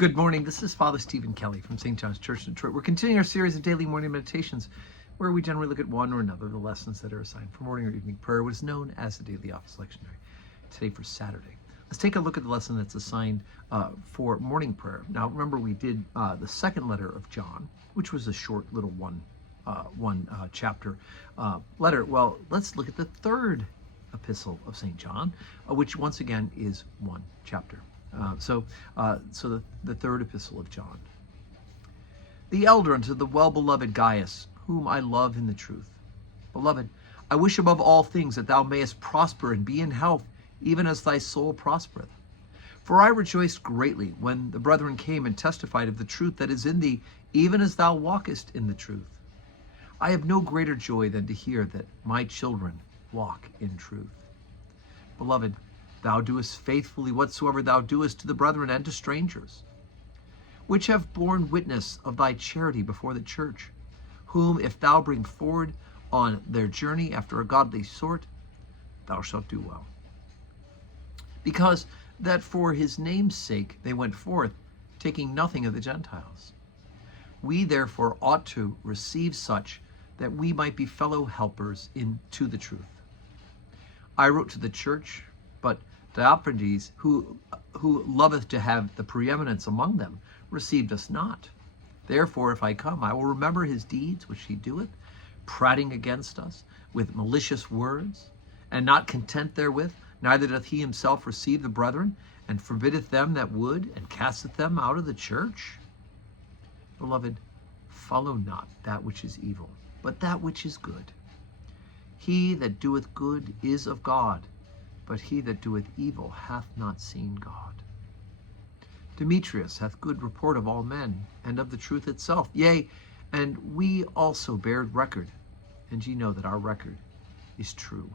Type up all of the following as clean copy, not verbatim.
Good morning. This is Father Stephen Kelly from St. John's Church in Detroit. We're continuing our series of daily morning meditations where we generally look at one or another of the lessons that are assigned for morning or evening prayer, what is known as the Daily Office Lectionary. Today for Saturday, let's take a look at the lesson that's assigned for morning prayer. Now, remember we did the second letter of John, which was a short little one chapter letter. Well, let's look at the third epistle of St. John, which once again is one chapter. So the third epistle of John. The elder unto the well-beloved Gaius, whom I love in the truth. Beloved, I wish above all things that thou mayest prosper and be in health, even as thy soul prospereth. For I rejoiced greatly when the brethren came and testified of the truth that is in thee, even as thou walkest in the truth. I have no greater joy than to hear that my children walk in truth. Beloved, thou doest faithfully whatsoever thou doest to the brethren and to strangers, which have borne witness of thy charity before the church, whom if thou bring forward on their journey after a godly sort, thou shalt do well. Because that for his name's sake they went forth, taking nothing of the Gentiles. We therefore ought to receive such, that we might be fellow helpers to the truth. I wrote to the church, but Diotrephes, who loveth to have the preeminence among them, received us not. Therefore, if I come, I will remember his deeds which he doeth, prating against us with malicious words, and not content therewith, neither doth he himself receive the brethren, and forbiddeth them that would, and casteth them out of the church. Beloved, follow not that which is evil, but that which is good. He that doeth good is of God, but he that doeth evil hath not seen God. Demetrius hath good report of all men, and of the truth itself. Yea, and we also bear record, and ye know that our record is true.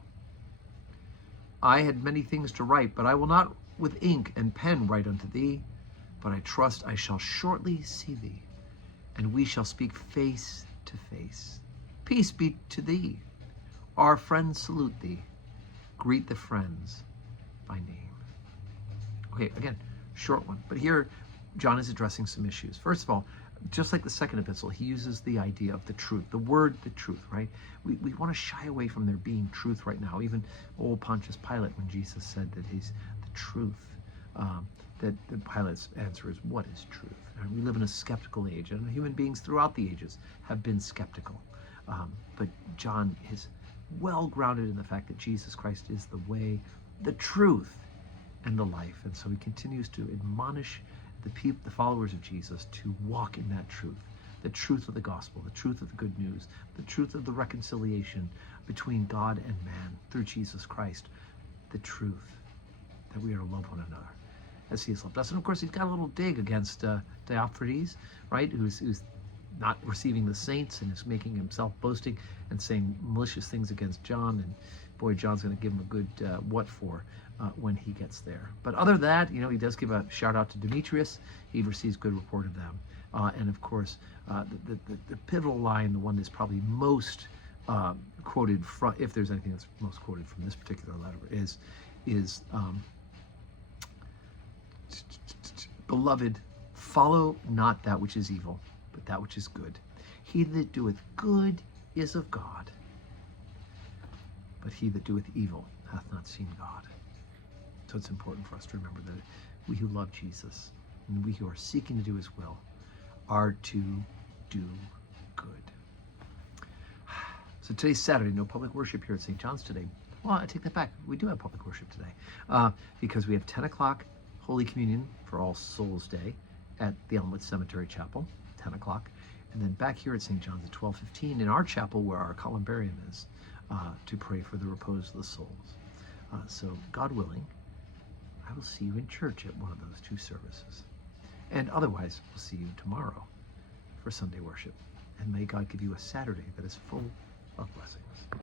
I had many things to write, but I will not with ink and pen write unto thee, but I trust I shall shortly see thee, and we shall speak face to face. Peace be to thee. Our friends salute thee. Greet the friends by name. Okay, again, short one. But here, John is addressing some issues. First of all, just like the second epistle, he uses the idea of the truth, the word, the truth, right? We want to shy away from there being truth right now. Even old Pontius Pilate, when Jesus said that he's the truth, that the Pilate's answer is, what is truth? And we live in a skeptical age, and human beings throughout the ages have been skeptical. But John is well grounded in the fact that Jesus Christ is the way, the truth, and the life. And so he continues to admonish the followers of Jesus to walk in that truth, the truth of the gospel, the truth of the good news, the truth of the reconciliation between God and man through Jesus Christ, the truth that we are to love one another as he has loved us. And of course, he's got a little dig against Diotrephes, right, who's not receiving the saints and is making himself boasting and saying malicious things against John. And boy, John's going to give him a good what for when he gets there. But other than that, he does give a shout out to Demetrius. He receives good report of them. And of course, the pivotal line, the one that's probably most quoted from, if there's anything that's most quoted from this particular letter, is beloved, follow not that which is evil, but that which is good. He that doeth good is of God, but he that doeth evil hath not seen God. So it's important for us to remember that we who love Jesus and we who are seeking to do his will are to do good. So today's Saturday, no public worship here at St. John's today. Well, I take that back. We do have public worship today because we have 10 o'clock Holy Communion for All Souls Day at the Elmwood Cemetery Chapel, 10 o'clock. And then back here at St. John's at 12:15 in our chapel where our columbarium is to pray for the repose of the souls. So God willing, I will see you in church at one of those two services. And otherwise, we'll see you tomorrow for Sunday worship. And may God give you a Saturday that is full of blessings.